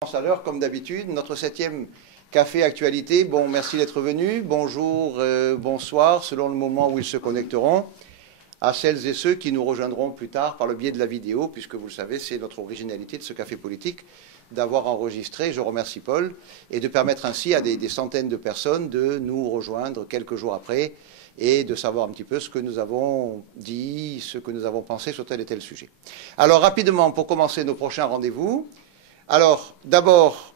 À l'heure, comme d'habitude, notre 7e café actualité. Bon, merci d'être venus. Bonjour, bonsoir, selon le moment où ils se connecteront, à celles et ceux qui nous rejoindront plus tard par le biais de la vidéo, puisque vous le savez, c'est notre originalité de ce café politique d'avoir enregistré, je remercie Paul, et de permettre ainsi à des centaines de personnes de nous rejoindre quelques jours après et de savoir un petit peu ce que nous avons dit, ce que nous avons pensé sur tel et tel sujet. Alors, rapidement, pour commencer nos prochains rendez-vous. Alors, d'abord,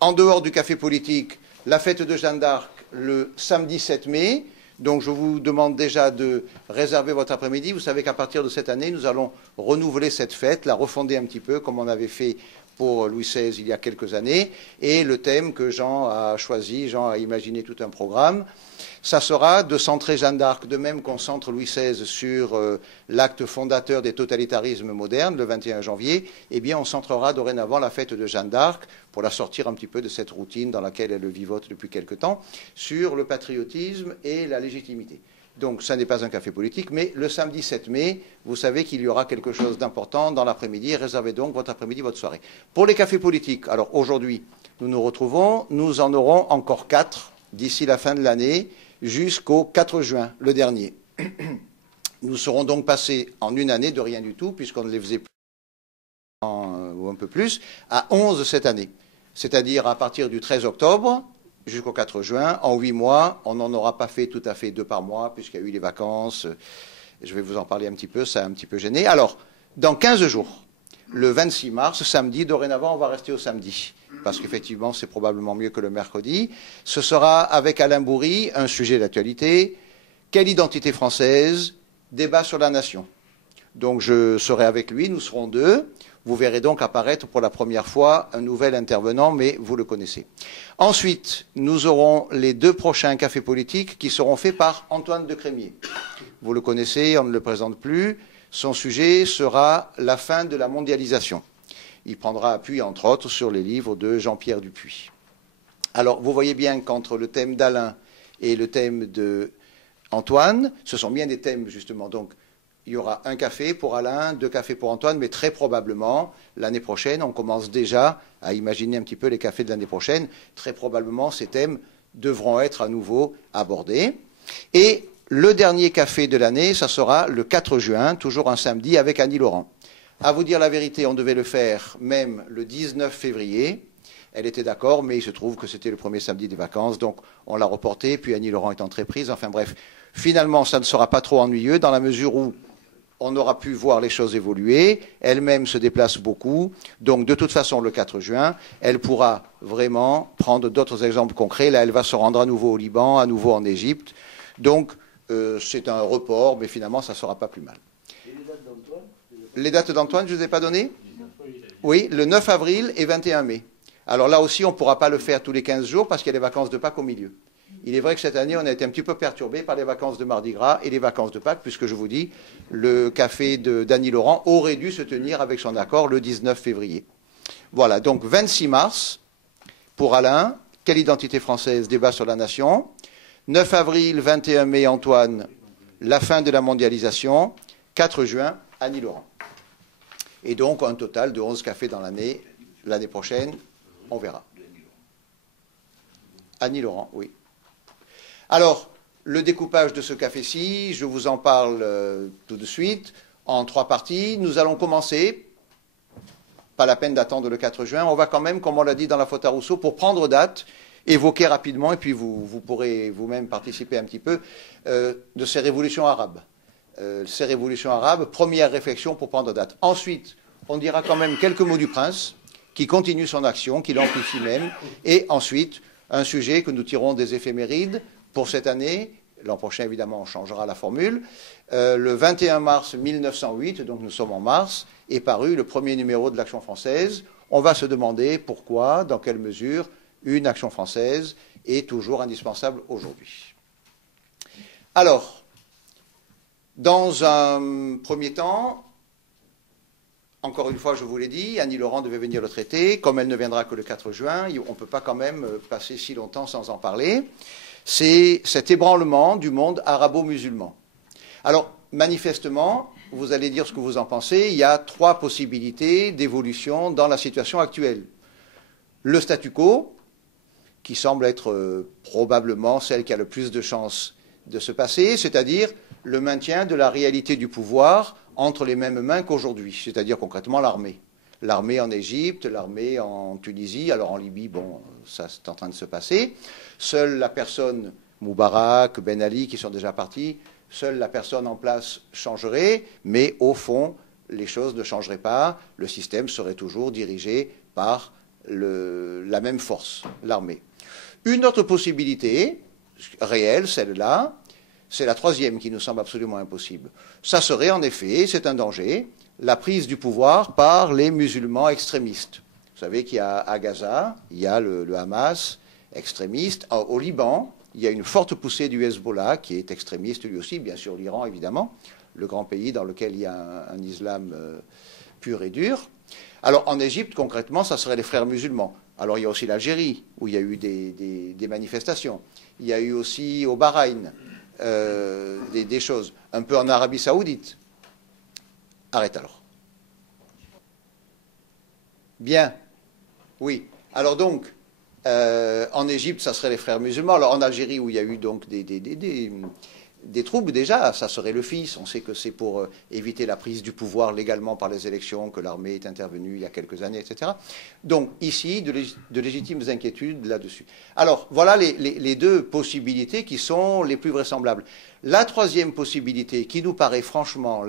en dehors du café politique, la fête de Jeanne d'Arc le samedi 7 mai. Donc, je vous demande déjà de réserver votre après-midi. Vous savez qu'à partir de cette année, nous allons renouveler cette fête, la refonder un petit peu, comme on avait fait pour Louis XVI il y a quelques années. Et le thème que Jean a choisi, Jean a imaginé tout un programme. Ça sera de centrer Jeanne d'Arc, de même qu'on centre Louis XVI sur l'acte fondateur des totalitarismes modernes, le 21 janvier, eh bien on centrera dorénavant la fête de Jeanne d'Arc, pour la sortir un petit peu de cette routine dans laquelle elle vivote depuis quelque temps, sur le patriotisme et la légitimité. Donc ça n'est pas un café politique, mais le samedi 7 mai, vous savez qu'il y aura quelque chose d'important dans l'après-midi. Réservez donc votre après-midi, votre soirée. Pour les cafés politiques, alors aujourd'hui, nous nous retrouvons, nous en aurons encore 4 d'ici la fin de l'année, jusqu'au 4 juin, le dernier. Nous serons donc passés en une année de rien du tout, puisqu'on ne les faisait plus ou un peu plus, à 11 cette année. C'est-à-dire à partir du 13 octobre jusqu'au 4 juin, en 8 mois, on n'en aura pas fait tout à fait 2 par mois, puisqu'il y a eu les vacances. Je vais vous en parler un petit peu, ça a un petit peu gêné. Alors, dans 15 jours, le 26 mars, samedi, dorénavant, on va rester au samedi, parce qu'effectivement, c'est probablement mieux que le mercredi. Ce sera avec Alain Bourri, un sujet d'actualité. Quelle identité française? Débat sur la nation. Donc je serai avec lui, nous serons 2. Vous verrez donc apparaître pour la première fois un nouvel intervenant, mais vous le connaissez. Ensuite, nous aurons les 2 prochains cafés politiques qui seront faits par Antoine de Crémier. Vous le connaissez, on ne le présente plus. Son sujet sera la fin de la mondialisation. Il prendra appui, entre autres, sur les livres de Jean-Pierre Dupuis. Alors, vous voyez bien qu'entre le thème d'Alain et le thème d'Antoine, ce sont bien des thèmes, justement. Donc, il y aura un café pour Alain, 2 cafés pour Antoine, mais très probablement, l'année prochaine, on commence déjà à imaginer un petit peu les cafés de l'année prochaine. Très probablement, ces thèmes devront être à nouveau abordés. Et le dernier café de l'année, ça sera le 4 juin, toujours un samedi, avec Annie Laurent. À vous dire la vérité, on devait le faire même le 19 février. Elle était d'accord, mais il se trouve que c'était le premier samedi des vacances, donc on l'a reporté, puis Annie Laurent étant très prise. Enfin bref, finalement, ça ne sera pas trop ennuyeux, dans la mesure où on aura pu voir les choses évoluer. Elle-même se déplace beaucoup, donc de toute façon, le 4 juin, elle pourra vraiment prendre d'autres exemples concrets. Là, elle va se rendre à nouveau au Liban, à nouveau en Égypte. Donc, c'est un report, mais finalement, ça ne sera pas plus mal. Et les dates d'Antoine? Les dates d'Antoine, je ne vous ai pas données? Oui, le 9 avril et 21 mai. Alors là aussi, on ne pourra pas le faire tous les 15 jours parce qu'il y a les vacances de Pâques au milieu. Il est vrai que cette année, on a été un petit peu perturbé par les vacances de Mardi Gras et les vacances de Pâques, puisque je vous dis, le café d'Annie Laurent aurait dû se tenir avec son accord le 19 février. Voilà, donc 26 mars pour Alain, quelle identité française, débat sur la nation. 9 avril, 21 mai, Antoine, la fin de la mondialisation. 4 juin, Annie Laurent. Et donc, un total de 11 cafés dans l'année. L'année prochaine, on verra. Annie Laurent, oui. Alors, le découpage de ce café-ci, je vous en parle tout de suite, en 3 parties. Nous allons commencer, pas la peine d'attendre le 4 juin, on va quand même, comme on l'a dit dans la faute à Rousseau, pour prendre date, évoquer rapidement, et puis vous pourrez vous-même participer un petit peu, de ces révolutions arabes. Ces révolutions arabes, première réflexion pour prendre date. Ensuite, on dira quand même quelques mots du prince, qui continue son action, qui l'amplifie même, et ensuite, un sujet que nous tirons des éphémérides pour cette année. L'an prochain, évidemment, on changera la formule. Le 21 mars 1908, donc nous sommes en mars, est paru le premier numéro de l'Action française. On va se demander pourquoi, dans quelle mesure, une action française est toujours indispensable aujourd'hui. Alors, dans un premier temps, encore une fois, je vous l'ai dit, Annie Laurent devait venir le traiter. Comme elle ne viendra que le 4 juin, on ne peut pas quand même passer si longtemps sans en parler. C'est cet ébranlement du monde arabo-musulman. Alors, manifestement, vous allez dire ce que vous en pensez. Il y a trois possibilités d'évolution dans la situation actuelle. Le statu quo, qui semble être probablement celle qui a le plus de chances de se passer, c'est-à-dire le maintien de la réalité du pouvoir entre les mêmes mains qu'aujourd'hui, c'est-à-dire concrètement l'armée. L'armée en Égypte, l'armée en Tunisie, alors en Libye, bon, ça c'est en train de se passer. Seule la personne, Moubarak, Ben Ali, qui sont déjà partis, seule la personne en place changerait, mais au fond, les choses ne changeraient pas, le système serait toujours dirigé par la même force, l'armée. Une autre possibilité, réelle, celle-là, c'est la troisième qui nous semble absolument impossible. Ça serait en effet, c'est un danger, la prise du pouvoir par les musulmans extrémistes. Vous savez qu'il y a à Gaza, il y a le Hamas extrémiste. Au Liban, il y a une forte poussée du Hezbollah qui est extrémiste lui aussi, bien sûr l'Iran évidemment, le grand pays dans lequel il y a un islam pur et dur. Alors en Égypte, concrètement, ça serait les frères musulmans. Alors il y a aussi l'Algérie, où il y a eu des manifestations. Il y a eu aussi au Bahreïn des choses. Un peu en Arabie Saoudite. Arrête alors. Bien. Oui. Alors donc, en Égypte, ça serait les frères musulmans. Alors en Algérie, où il y a eu donc des troubles déjà, ça serait le fils. On sait que c'est pour éviter la prise du pouvoir légalement par les élections que l'armée est intervenue il y a quelques années, etc. Donc ici, de légitimes inquiétudes là-dessus. Alors voilà les deux possibilités qui sont les plus vraisemblables. La troisième possibilité, qui nous paraît franchement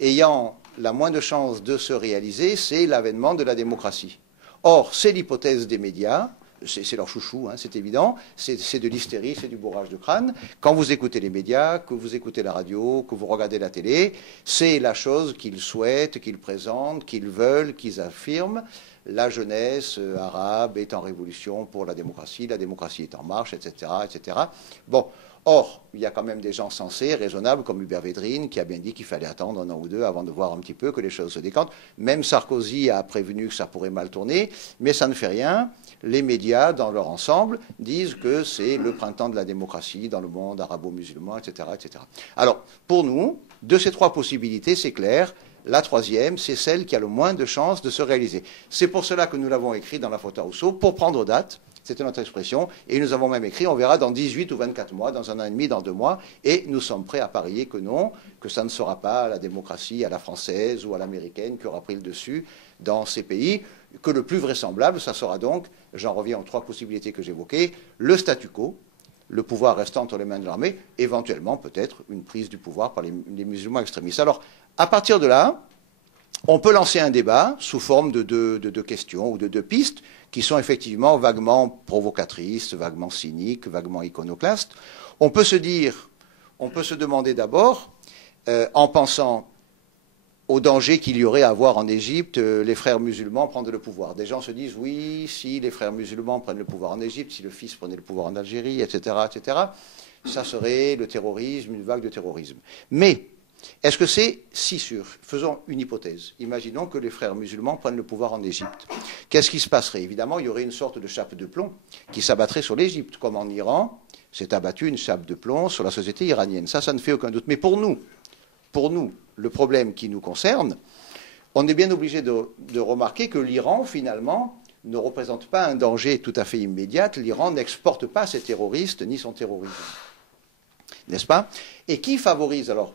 ayant la moins de chances de se réaliser, c'est l'avènement de la démocratie. Or, c'est l'hypothèse des médias. C'est leur chouchou, hein, c'est évident, c'est de l'hystérie, c'est du bourrage de crâne. Quand vous écoutez les médias, que vous écoutez la radio, que vous regardez la télé, c'est la chose qu'ils souhaitent, qu'ils présentent, qu'ils veulent, qu'ils affirment. La jeunesse arabe est en révolution pour la démocratie est en marche, etc., etc. Bon, or, il y a quand même des gens sensés, raisonnables, comme Hubert Védrine, qui a bien dit qu'il fallait attendre un an ou deux avant de voir un petit peu que les choses se décantent. Même Sarkozy a prévenu que ça pourrait mal tourner, mais ça ne fait rien. Les médias, dans leur ensemble, disent que c'est le printemps de la démocratie dans le monde arabo-musulman, etc., etc. Alors, pour nous, de ces trois possibilités, c'est clair, la troisième, c'est celle qui a le moins de chances de se réaliser. C'est pour cela que nous l'avons écrit dans la faute à Rousseau, pour prendre date, c'était notre expression, et nous avons même écrit, on verra dans 18 ou 24 mois, dans un an et demi, dans 2 mois, et nous sommes prêts à parier que non, que ça ne sera pas la démocratie à la française ou à l'américaine qui aura pris le dessus dans ces pays, que le plus vraisemblable, ça sera donc, j'en reviens aux trois possibilités que j'évoquais, le statu quo, le pouvoir restant entre les mains de l'armée, éventuellement peut-être une prise du pouvoir par les musulmans extrémistes. Alors, à partir de là, on peut lancer un débat sous forme de deux questions ou de deux pistes qui sont effectivement vaguement provocatrices, vaguement cyniques, vaguement iconoclastes. On peut se demander d'abord, en pensant au danger qu'il y aurait à voir en Égypte les frères musulmans prendre le pouvoir. Des gens se disent, oui, si les frères musulmans prennent le pouvoir en Égypte, si le fils prenait le pouvoir en Algérie, etc., etc., ça serait le terrorisme, une vague de terrorisme. Mais est-ce que c'est si sûr? Faisons une hypothèse. Imaginons que les frères musulmans prennent le pouvoir en Égypte. Qu'est-ce qui se passerait? Évidemment, il y aurait une sorte de chape de plomb qui s'abattrait sur l'Égypte, comme en Iran s'est abattue une chape de plomb sur la société iranienne. Ça ne fait aucun doute. Mais pour nous, le problème qui nous concerne, on est bien obligé de remarquer que l'Iran, finalement, ne représente pas un danger tout à fait immédiat. L'Iran n'exporte pas ses terroristes ni son terrorisme. N'est-ce pas? Et qui favorise, alors,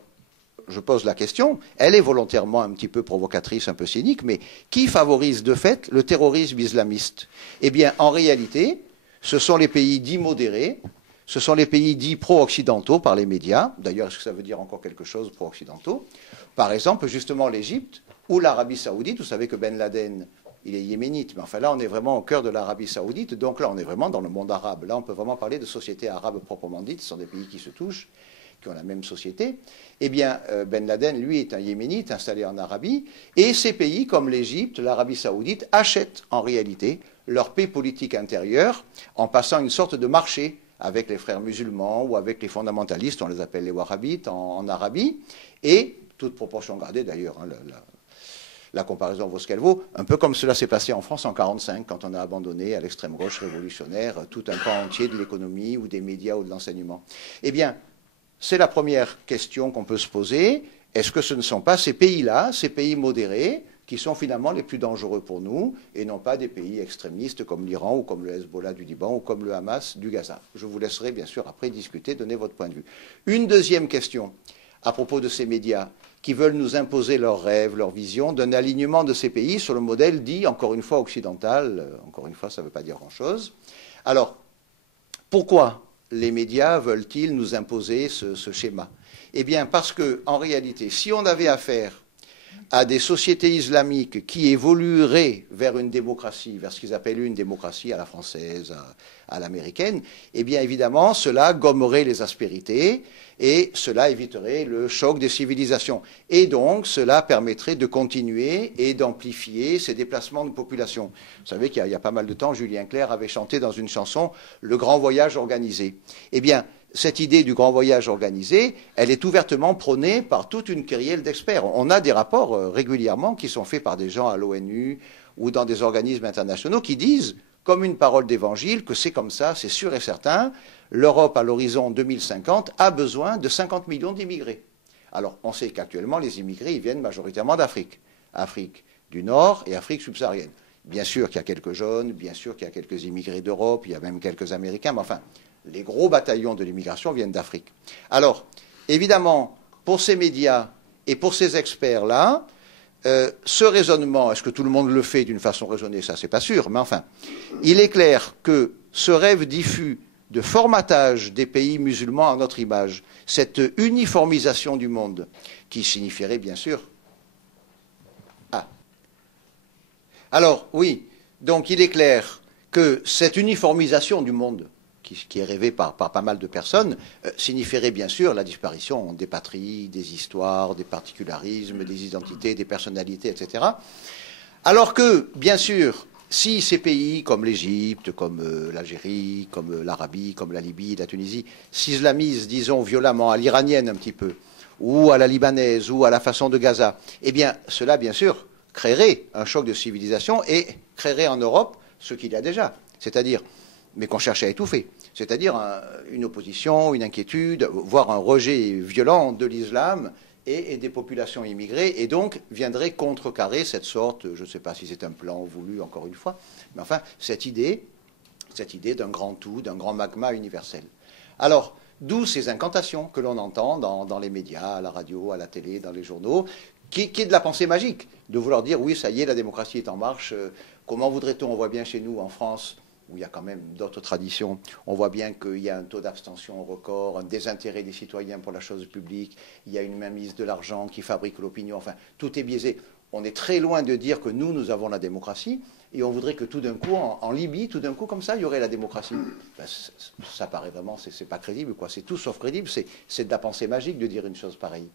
je pose la question, elle est volontairement un petit peu provocatrice, un peu cynique, mais qui favorise de fait le terrorisme islamiste? Eh bien, en réalité, ce sont les pays dits modérés, ce sont les pays dits pro-occidentaux par les médias. D'ailleurs, est-ce que ça veut dire encore quelque chose, pro-occidentaux? Par exemple, justement, l'Égypte ou l'Arabie Saoudite. Vous savez que Ben Laden, il est yéménite, mais enfin là, on est vraiment au cœur de l'Arabie Saoudite. Donc là, on est vraiment dans le monde arabe. Là, on peut vraiment parler de sociétés arabes proprement dites. Ce sont des pays qui se touchent, qui ont la même société. Eh bien, Ben Laden, lui, est un yéménite installé en Arabie. Et ces pays, comme l'Égypte, l'Arabie Saoudite, achètent en réalité leur paix politique intérieure en passant une sorte de marché avec les frères musulmans ou avec les fondamentalistes, on les appelle les wahhabites en Arabie, et toute proportion gardée d'ailleurs, hein, la comparaison vaut ce qu'elle vaut, un peu comme cela s'est passé en France en 1945, quand on a abandonné à l'extrême gauche révolutionnaire tout un pan entier de l'économie ou des médias ou de l'enseignement. Eh bien, c'est la première question qu'on peut se poser. est-ce que ce ne sont pas ces pays-là, ces pays modérés, qui sont finalement les plus dangereux pour nous, et non pas des pays extrémistes comme l'Iran ou comme le Hezbollah du Liban ou comme le Hamas du Gaza? Je vous laisserai bien sûr après discuter, donner votre point de vue. Une deuxième question à propos de ces médias qui veulent nous imposer leurs rêves, leurs visions d'un alignement de ces pays sur le modèle dit, encore une fois, occidental. Encore une fois, ça ne veut pas dire grand-chose. Alors, pourquoi les médias veulent-ils nous imposer ce schéma? Eh bien, parce qu'en réalité, si on avait affaire à des sociétés islamiques qui évolueraient vers une démocratie, vers ce qu'ils appellent une démocratie à la française, à l'américaine, eh bien évidemment, cela gommerait les aspérités et cela éviterait le choc des civilisations. Et donc, cela permettrait de continuer et d'amplifier ces déplacements de population. Vous savez qu'il y a pas mal de temps, Julien Clerc avait chanté dans une chanson « Le grand voyage organisé ». Eh bien, cette idée du grand voyage organisé, elle est ouvertement prônée par toute une kyrielle d'experts. On a des rapports régulièrement qui sont faits par des gens à l'ONU ou dans des organismes internationaux qui disent, comme une parole d'évangile, que c'est comme ça, c'est sûr et certain, l'Europe à l'horizon 2050 a besoin de 50 millions d'immigrés. Alors, on sait qu'actuellement, les immigrés, ils viennent majoritairement d'Afrique. Afrique du Nord et Afrique subsaharienne. Bien sûr qu'il y a quelques jeunes, bien sûr qu'il y a quelques immigrés d'Europe, il y a même quelques Américains, mais enfin, les gros bataillons de l'immigration viennent d'Afrique. Alors, évidemment, pour ces médias et pour ces experts-là, ce raisonnement, est-ce que tout le monde le fait d'une façon raisonnée? Ça, c'est pas sûr, mais enfin, il est clair que ce rêve diffus de formatage des pays musulmans à notre image, cette uniformisation du monde, qui signifierait bien sûr... Ah. Alors, oui, donc il est clair que cette uniformisation du monde, qui est rêvé par pas mal de personnes, signifierait bien sûr la disparition des patries, des histoires, des particularismes, des identités, des personnalités, etc. Alors que, bien sûr, si ces pays comme l'Égypte, comme l'Algérie, comme l'Arabie, comme la Libye, la Tunisie, s'islamisent, disons, violemment à l'iranienne un petit peu, ou à la libanaise, ou à la façon de Gaza, eh bien, cela, bien sûr, créerait un choc de civilisation et créerait en Europe ce qu'il y a déjà, c'est-à-dire, mais qu'on cherche à étouffer, c'est-à-dire une opposition, une inquiétude, voire un rejet violent de l'islam et des populations immigrées, et donc viendrait contrecarrer cette sorte, je ne sais pas si c'est un plan voulu encore une fois, mais enfin cette idée d'un grand tout, d'un grand magma universel. Alors, d'où ces incantations que l'on entend dans les médias, à la radio, à la télé, dans les journaux, qui est de la pensée magique, de vouloir dire oui, ça y est, la démocratie est en marche, comment voudrait-on, on voit bien chez nous en France, où il y a quand même d'autres traditions, on voit bien qu'il y a un taux d'abstention record, un désintérêt des citoyens pour la chose publique, il y a une mainmise de l'argent qui fabrique l'opinion, enfin, tout est biaisé. On est très loin de dire que nous avons la démocratie, et on voudrait que tout d'un coup, en Libye, tout d'un coup, comme ça, il y aurait la démocratie. Ben, ça paraît vraiment, c'est pas crédible, quoi. C'est tout sauf crédible, c'est de la pensée magique de dire une chose pareille.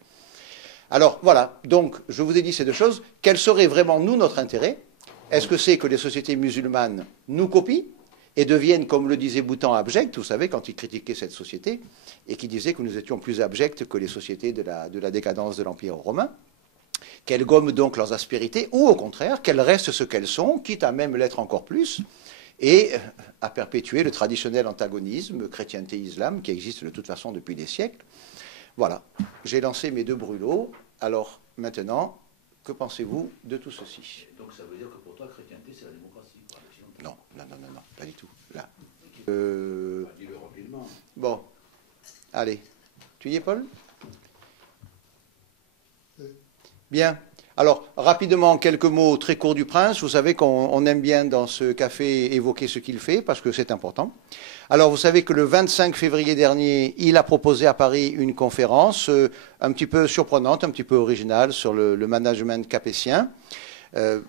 Alors, voilà, donc, je vous ai dit ces deux choses. Quel serait vraiment, nous, notre intérêt? Est-ce que c'est que les sociétés musulmanes nous copient et deviennent, comme le disait Boutan, abjects, vous savez, quand il critiquait cette société, et qui disait que nous étions plus abjects que les sociétés de la décadence de l'Empire romain, qu'elles gomment donc leurs aspérités, ou au contraire, qu'elles restent ce qu'elles sont, quitte à même l'être encore plus, et à perpétuer le traditionnel antagonisme chrétienté-islam qui existe de toute façon depuis des siècles. Voilà, j'ai lancé mes deux brûlots, alors maintenant, que pensez-vous de tout ceci? Donc ça veut dire que pour toi, chrétienté, c'est la démocratie? Non, pas du tout. Là. Dis-le rapidement. Bon, allez. Tu y es, Paul? Bien. Alors, rapidement, quelques mots très courts du Prince. Vous savez qu'on aime bien dans ce café évoquer ce qu'il fait, parce que c'est important. Alors, vous savez que le 25 février dernier, il a proposé à Paris une conférence un petit peu surprenante, un petit peu originale sur le management capétien.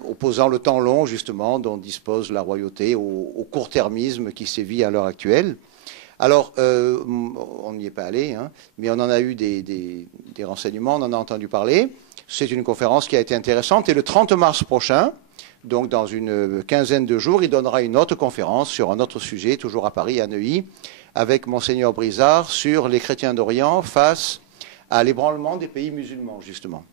Opposant le temps long, justement, dont dispose la royauté au court-termisme qui sévit à l'heure actuelle. Alors, on n'y est pas allé, hein, mais on en a eu des renseignements, on en a entendu parler. C'est une conférence qui a été intéressante. Et le 30 mars prochain, donc dans une quinzaine de jours, il donnera une autre conférence sur un autre sujet, toujours à Paris, à Neuilly, avec Monseigneur Brizard, sur les chrétiens d'Orient face à l'ébranlement des pays musulmans, justement.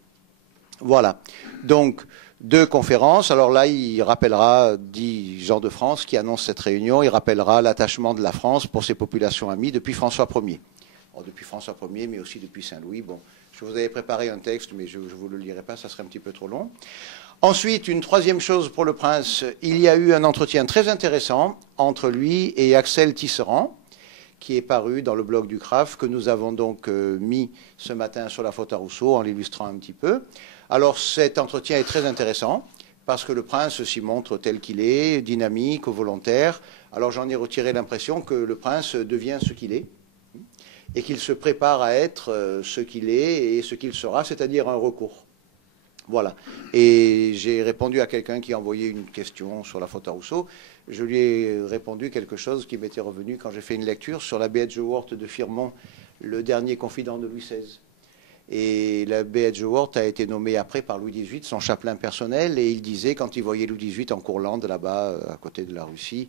Voilà. Donc, deux conférences. Alors là, il rappellera, dit Jean de France, qui annonce cette réunion, il rappellera l'attachement de la France pour ses populations amies depuis François Ier. depuis François Ier, mais aussi depuis Saint-Louis. Bon, je vous avais préparé un texte, mais je ne vous le lirai pas, ça serait un petit peu trop long. Ensuite, une troisième chose pour le prince, il y a eu un entretien très intéressant entre lui et Axel Tisserand, qui est paru dans le blog du CRAF, que nous avons donc mis ce matin sur la faute à Rousseau, en l'illustrant un petit peu. Alors cet entretien est très intéressant, parce que le prince s'y montre tel qu'il est, dynamique, volontaire. Alors j'en ai retiré l'impression que le prince devient ce qu'il est, et qu'il se prépare à être ce qu'il est et ce qu'il sera, c'est-à-dire un recours. Voilà. Et j'ai répondu à quelqu'un qui a envoyé une question sur la faute à Rousseau. Je lui ai répondu quelque chose qui m'était revenu quand j'ai fait une lecture sur l'abbé Edgeworth de Firmont, le dernier confident de Louis XVI. Et l'abbé Edgeworth a été nommé après par Louis XVIII, son chapelain personnel, et il disait, quand il voyait Louis XVIII en Courlande, là-bas, à côté de la Russie,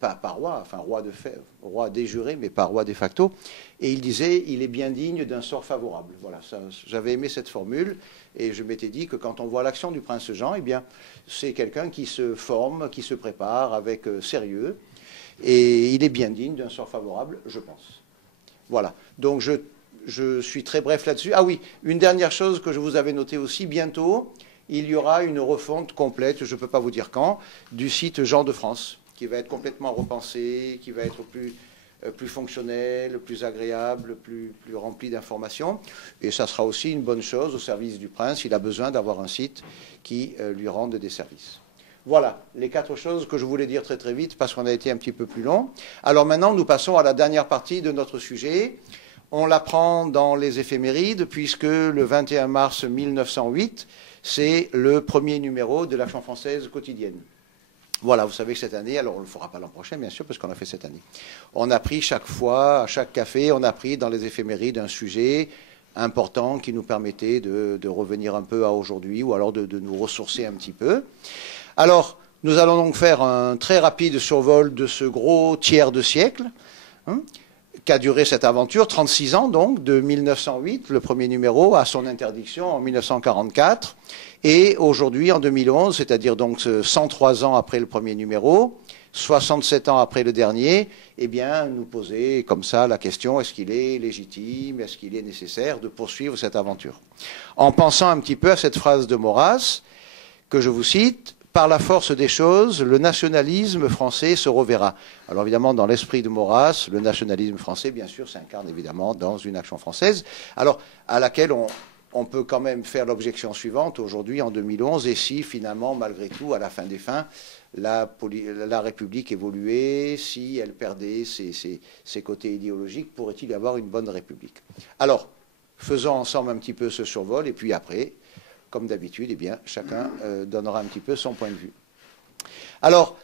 pas roi, enfin roi de juré, mais pas roi de facto, et il disait, il est bien digne d'un sort favorable. Voilà, j'avais aimé cette formule, et je m'étais dit que quand on voit l'action du prince Jean, eh bien, c'est quelqu'un qui se forme, qui se prépare avec sérieux, et il est bien digne d'un sort favorable, je pense. Voilà, donc je suis très bref là-dessus. Ah oui, une dernière chose que je vous avais notée aussi, bientôt, il y aura une refonte complète, je ne peux pas vous dire quand, du site Jean de France, qui va être complètement repensé, qui va être plus fonctionnel, plus agréable, plus rempli d'informations. Et ça sera aussi une bonne chose au service du prince. Il a besoin d'avoir un site qui lui rende des services. Voilà les 4 choses que je voulais dire très très vite parce qu'on a été un petit peu plus long. Alors maintenant, nous passons à la dernière partie de notre sujet. On l'apprend dans les éphémérides puisque le 21 mars 1908, c'est le premier numéro de l'Action française quotidienne. Voilà, vous savez que cette année, alors on ne le fera pas l'an prochain, bien sûr, parce qu'on l'a fait cette année. On a pris chaque fois, à chaque café, on a pris dans les éphémérides un sujet important qui nous permettait de revenir un peu à aujourd'hui ou alors de nous ressourcer un petit peu. Alors, nous allons donc faire un très rapide survol de ce gros tiers de siècle, qu'a duré cette aventure, 36 ans donc, de 1908, le premier numéro, à son interdiction en 1944. Et aujourd'hui, en 2011, c'est-à-dire donc 103 ans après le premier numéro, 67 ans après le dernier, eh bien, nous poser comme ça la question, est-ce qu'il est légitime, est-ce qu'il est nécessaire de poursuivre cette aventure? En pensant un petit peu à cette phrase de Maurras, que je vous cite, « Par la force des choses, le nationalisme français se reverra ». Alors évidemment, dans l'esprit de Maurras, le nationalisme français, bien sûr, s'incarne évidemment dans une action française, alors à laquelle on peut quand même faire l'objection suivante aujourd'hui, en 2011, et si finalement, malgré tout, à la fin des fins, la République évoluait, si elle perdait ses côtés idéologiques, pourrait-il y avoir une bonne République? Alors, faisons ensemble un petit peu ce survol, et puis après, comme d'habitude, eh bien, chacun donnera un petit peu son point de vue. Alors,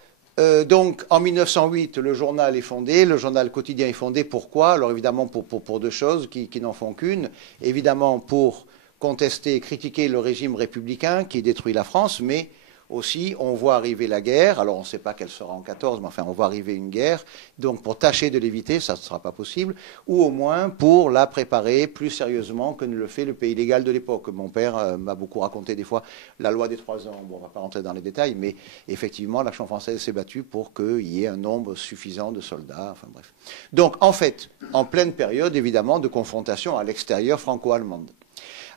donc, en 1908, le journal est fondé, le journal quotidien est fondé. Pourquoi? Alors, évidemment, pour 2 choses qui n'en font qu'une. Évidemment, pour contester et critiquer le régime républicain qui détruit la France, mais aussi, on voit arriver la guerre. Alors, on ne sait pas quelle sera en 14, mais enfin, on voit arriver une guerre. Donc, pour tâcher de l'éviter, ça ne sera pas possible, ou au moins pour la préparer plus sérieusement que ne le fait le pays légal de l'époque. Mon père m'a beaucoup raconté des fois la loi des 3 ans. Bon, on ne va pas rentrer dans les détails, mais effectivement, l'Action française s'est battue pour qu'il y ait un nombre suffisant de soldats. Enfin, bref. Donc, en fait, en pleine période, évidemment, de confrontation à l'extérieur franco-allemande.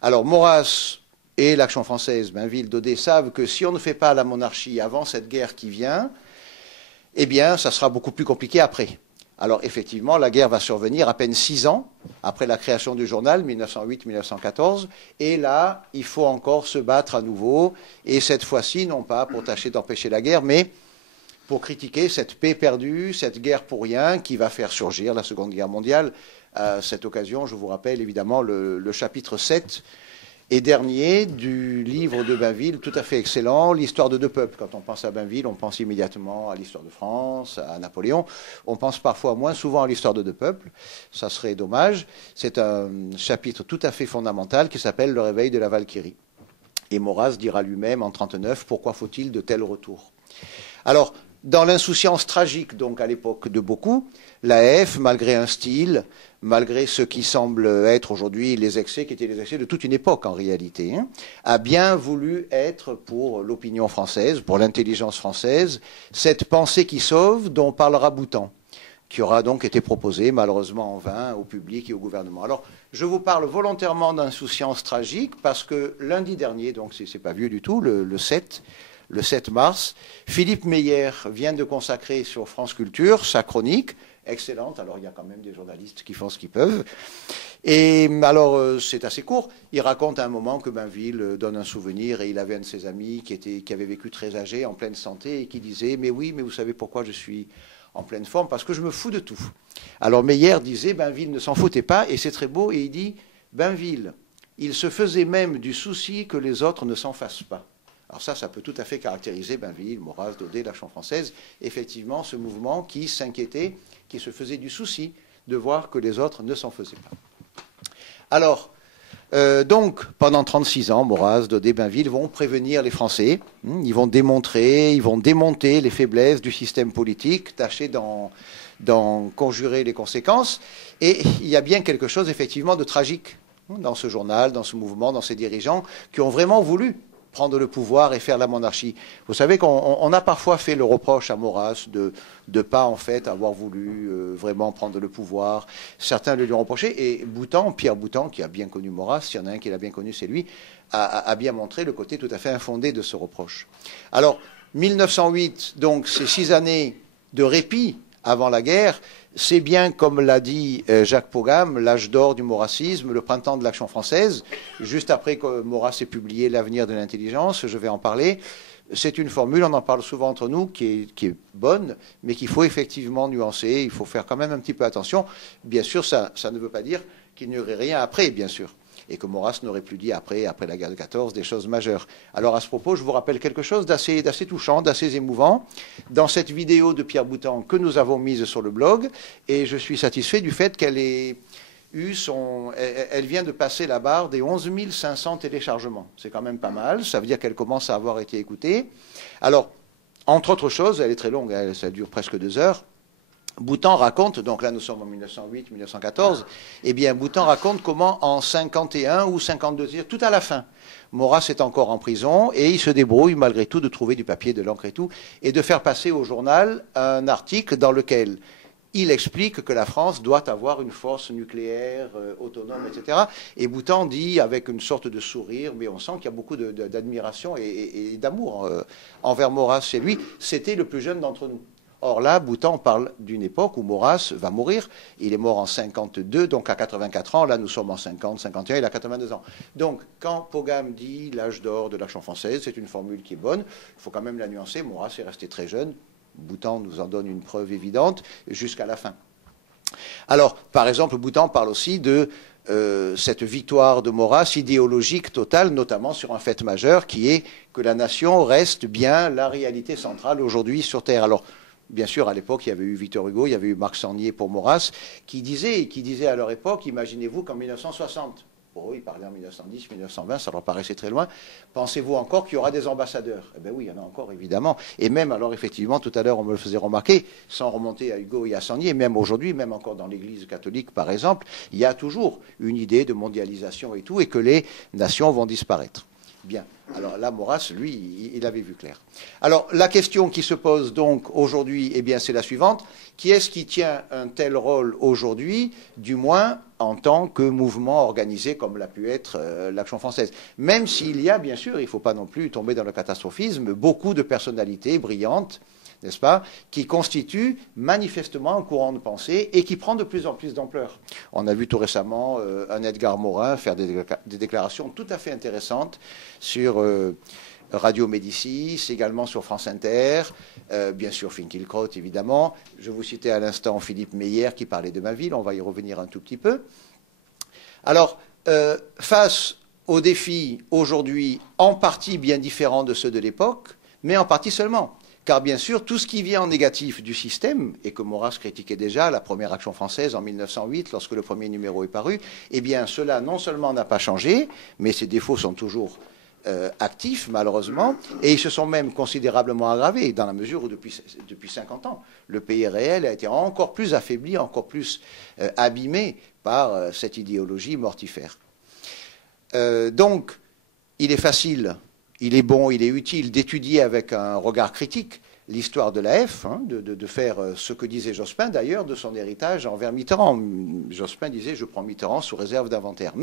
Alors, Maurras et l'Action française, Bainville, Daudet, savent que si on ne fait pas la monarchie avant cette guerre qui vient, eh bien, ça sera beaucoup plus compliqué après. Alors, effectivement, la guerre va survenir à peine 6 ans après la création du journal, 1908-1914, et là, il faut encore se battre à nouveau, et cette fois-ci, non pas pour tâcher d'empêcher la guerre, mais pour critiquer cette paix perdue, cette guerre pour rien qui va faire surgir la Seconde Guerre mondiale. À cette occasion, je vous rappelle évidemment le chapitre 7 et dernier du livre de Bainville, tout à fait excellent, l'histoire de 2 peuples. Quand on pense à Bainville, on pense immédiatement à l'histoire de France, à Napoléon. On pense parfois moins souvent à l'histoire de 2 peuples. Ça serait dommage. C'est un chapitre tout à fait fondamental qui s'appelle Le réveil de la Valkyrie. Et Maurras dira lui-même en 1939, pourquoi faut-il de tels retours? Alors, dans l'insouciance tragique, donc à l'époque de beaucoup, l'AF, malgré un style, malgré ce qui semble être aujourd'hui les excès, qui étaient les excès de toute une époque en réalité, a bien voulu être pour l'opinion française, pour l'intelligence française, cette pensée qui sauve dont parlera Boutan, qui aura donc été proposé, malheureusement en vain, au public et au gouvernement. Alors, je vous parle volontairement d'insouciance tragique, parce que lundi dernier, donc c'est pas vieux du tout, le 7 mars, Philippe Meyer vient de consacrer sur France Culture sa chronique, excellente, alors il y a quand même des journalistes qui font ce qu'ils peuvent. Et alors, c'est assez court, il raconte à un moment que Bainville donne un souvenir, et il avait un de ses amis qui avait vécu très âgé, en pleine santé, et qui disait « Mais oui, mais vous savez pourquoi je suis en pleine forme? Parce que je me fous de tout. » Alors Meyer disait « Bainville ne s'en foutait pas », et c'est très beau, et il dit « Bainville, il se faisait même du souci que les autres ne s'en fassent pas. » Alors ça peut tout à fait caractériser Bainville, Maurras, Daudet, l'Action française, effectivement ce mouvement qui s'inquiétait, qui se faisait du souci de voir que les autres ne s'en faisaient pas. Alors, donc, pendant 36 ans, Maurras, Daudet, Bainville vont prévenir les Français, ils vont démontrer, ils vont démonter les faiblesses du système politique, tâcher d'en conjurer les conséquences, et il y a bien quelque chose effectivement de tragique dans ce journal, dans ce mouvement, dans ces dirigeants qui ont vraiment voulu prendre le pouvoir et faire la monarchie. Vous savez qu'on a parfois fait le reproche à Maurras de ne pas en fait avoir voulu vraiment prendre le pouvoir. Certains le lui ont reproché, et Boutan, Pierre Boutan, qui a bien connu Maurras, s'il y en a un qui l'a bien connu, c'est lui, a bien montré le côté tout à fait infondé de ce reproche. Alors, 1908, donc ces 6 années de répit avant la guerre, c'est bien, comme l'a dit Jacques Pogam, l'âge d'or du maurassisme, le printemps de l'Action française, juste après que Maurras ait publié L'avenir de l'intelligence, je vais en parler. C'est une formule, on en parle souvent entre nous, qui est bonne, mais qu'il faut effectivement nuancer, il faut faire quand même un petit peu attention. Bien sûr, ça ne veut pas dire qu'il n'y aurait rien après, bien sûr, et que Maurras n'aurait plus dit après la guerre de 14, des choses majeures. Alors à ce propos, je vous rappelle quelque chose d'assez touchant, d'assez émouvant, dans cette vidéo de Pierre Boutan que nous avons mise sur le blog, et je suis satisfait du fait qu'elle vient de passer la barre des 11 500 téléchargements. C'est quand même pas mal, ça veut dire qu'elle commence à avoir été écoutée. Alors, entre autres choses, elle est très longue, ça dure presque 2 heures, Boutan raconte, donc là nous sommes en 1908-1914, eh bien Boutan raconte comment en 51 ou 52, tout à la fin, Maurras est encore en prison et il se débrouille malgré tout de trouver du papier, de l'encre et tout, et de faire passer au journal un article dans lequel il explique que la France doit avoir une force nucléaire autonome, etc. Et Boutan dit avec une sorte de sourire, mais on sent qu'il y a beaucoup d'admiration et d'amour envers Maurras chez lui, c'était le plus jeune d'entre nous. Or là, Boutan parle d'une époque où Maurras va mourir. Il est mort en 52, donc à 84 ans. Là, nous sommes en 50, 51, il a 82 ans. Donc, quand Pogam dit l'âge d'or de l'Action française, c'est une formule qui est bonne. Il faut quand même la nuancer. Maurras est resté très jeune. Boutan nous en donne une preuve évidente jusqu'à la fin. Alors, par exemple, Boutan parle aussi de cette victoire de Maurras idéologique totale, notamment sur un fait majeur qui est que la nation reste bien la réalité centrale aujourd'hui sur Terre. Alors, bien sûr, à l'époque, il y avait eu Victor Hugo, il y avait eu Marc Sangnier pour Maurras, qui disait à leur époque, imaginez-vous qu'en 1960, oh, ils parlaient en 1910, 1920, ça leur paraissait très loin, pensez-vous encore qu'il y aura des ambassadeurs? Eh bien oui, il y en a encore, évidemment. Et même, alors effectivement, tout à l'heure, on me le faisait remarquer, sans remonter à Hugo et à Sangnier, même aujourd'hui, même encore dans l'Église catholique, par exemple, il y a toujours une idée de mondialisation et tout, et que les nations vont disparaître. Bien. Alors là, Maurras, lui, il avait vu clair. Alors, la question qui se pose donc aujourd'hui, eh bien, c'est la suivante. Qui est-ce qui tient un tel rôle aujourd'hui, du moins en tant que mouvement organisé comme l'a pu être l'Action française? Même s'il y a, bien sûr, il ne faut pas non plus tomber dans le catastrophisme, beaucoup de personnalités brillantes, n'est-ce pas, qui constituent manifestement un courant de pensée et qui prend de plus en plus d'ampleur. On a vu tout récemment un Edgar Morin faire des déclarations tout à fait intéressantes sur Radio Médicis, également sur France Inter, bien sûr Finkielkraut évidemment. Je vous citais à l'instant Philippe Meyer qui parlait de Bainville, on va y revenir un tout petit peu. Alors, face aux défis aujourd'hui en partie bien différents de ceux de l'époque, mais en partie seulement. Car bien sûr, tout ce qui vient en négatif du système, et que Maurras critiquait déjà, la première Action française en 1908, lorsque le premier numéro est paru, eh bien cela non seulement n'a pas changé, mais ses défauts sont toujours actifs, malheureusement, et ils se sont même considérablement aggravés, dans la mesure où depuis 50 ans, le pays réel a été encore plus affaibli, encore plus abîmé par cette idéologie mortifère. Donc, il est facile, il est bon, il est utile d'étudier avec un regard critique l'histoire de l'AF, hein, de faire ce que disait Jospin d'ailleurs de son héritage envers Mitterrand. Jospin disait « je prends Mitterrand sous réserve d'inventaire ».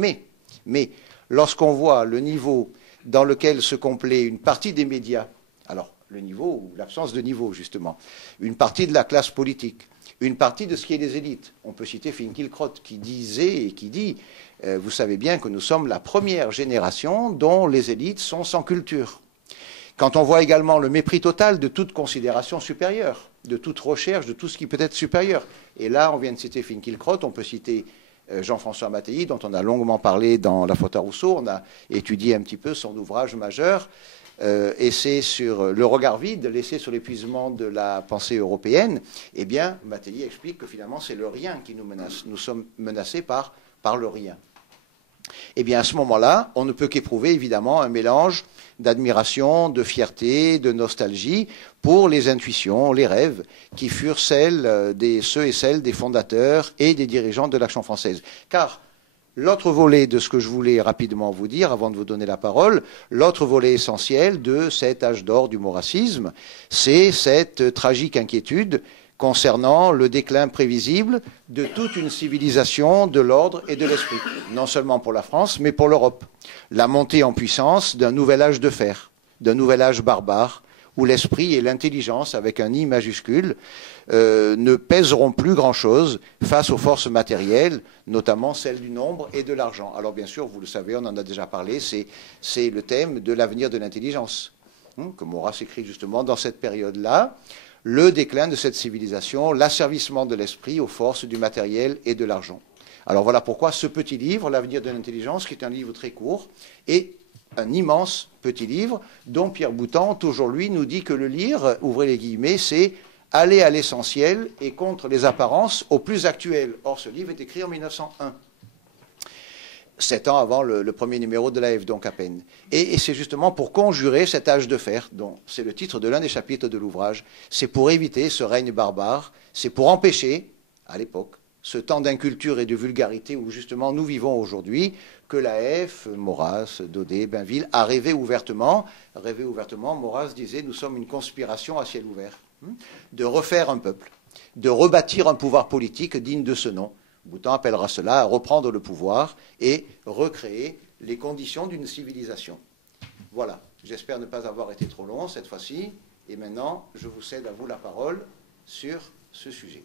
Mais lorsqu'on voit le niveau dans lequel se complaît une partie des médias, alors le niveau ou l'absence de niveau justement, une partie de la classe politique, une partie de ce qui est des élites. On peut citer Finkielkraut qui disait et qui dit vous savez bien que nous sommes la première génération dont les élites sont sans culture. Quand on voit également le mépris total de toute considération supérieure, de toute recherche, de tout ce qui peut être supérieur. Et là, on vient de citer Finkielkraut, on peut citer Jean-François Mattei, dont on a longuement parlé dans La faute à Rousseau. On a étudié un petit peu son ouvrage majeur, essai sur le regard vide, l'essai sur l'épuisement de la pensée européenne. Eh bien, Mattei explique que finalement, c'est le rien qui nous menace. Nous sommes menacés par le rien. Eh bien, à ce moment-là, on ne peut qu'éprouver évidemment un mélange d'admiration, de fierté, de nostalgie pour les intuitions, les rêves qui furent ceux et celles des fondateurs et des dirigeants de l'Action française. Car l'autre volet de ce que je voulais rapidement vous dire, avant de vous donner la parole, l'autre volet essentiel de cet âge d'or du maurassisme, c'est cette tragique inquiétude concernant le déclin prévisible de toute une civilisation de l'ordre et de l'esprit, non seulement pour la France, mais pour l'Europe. La montée en puissance d'un nouvel âge de fer, d'un nouvel âge barbare, où l'esprit et l'intelligence, avec un I majuscule, ne pèseront plus grand-chose face aux forces matérielles, notamment celles du nombre et de l'argent. Alors bien sûr, vous le savez, on en a déjà parlé, c'est le thème de l'avenir de l'intelligence, que Maurras écrit justement dans cette période-là. Le déclin de cette civilisation, l'asservissement de l'esprit aux forces du matériel et de l'argent. Alors voilà pourquoi ce petit livre, L'avenir de l'intelligence, qui est un livre très court, est un immense petit livre dont Pierre Boutan, toujours lui, nous dit que le lire, ouvrez les guillemets, c'est aller à l'essentiel et contre les apparences au plus actuel. Or, ce livre est écrit en 1901. 7 ans avant le premier numéro de l'AF, donc à peine. Et c'est justement pour conjurer cet âge de fer, dont c'est le titre de l'un des chapitres de l'ouvrage, c'est pour éviter ce règne barbare, c'est pour empêcher, à l'époque, ce temps d'inculture et de vulgarité où justement nous vivons aujourd'hui, que l'AF, Maurras, Daudet, Bainville, a rêvé ouvertement. Rêvé ouvertement, Maurras disait, nous sommes une conspiration à ciel ouvert, de refaire un peuple, de rebâtir un pouvoir politique digne de ce nom. Boutan appellera cela à reprendre le pouvoir et recréer les conditions d'une civilisation. Voilà, j'espère ne pas avoir été trop long cette fois-ci. Et maintenant, je vous cède à vous la parole sur ce sujet.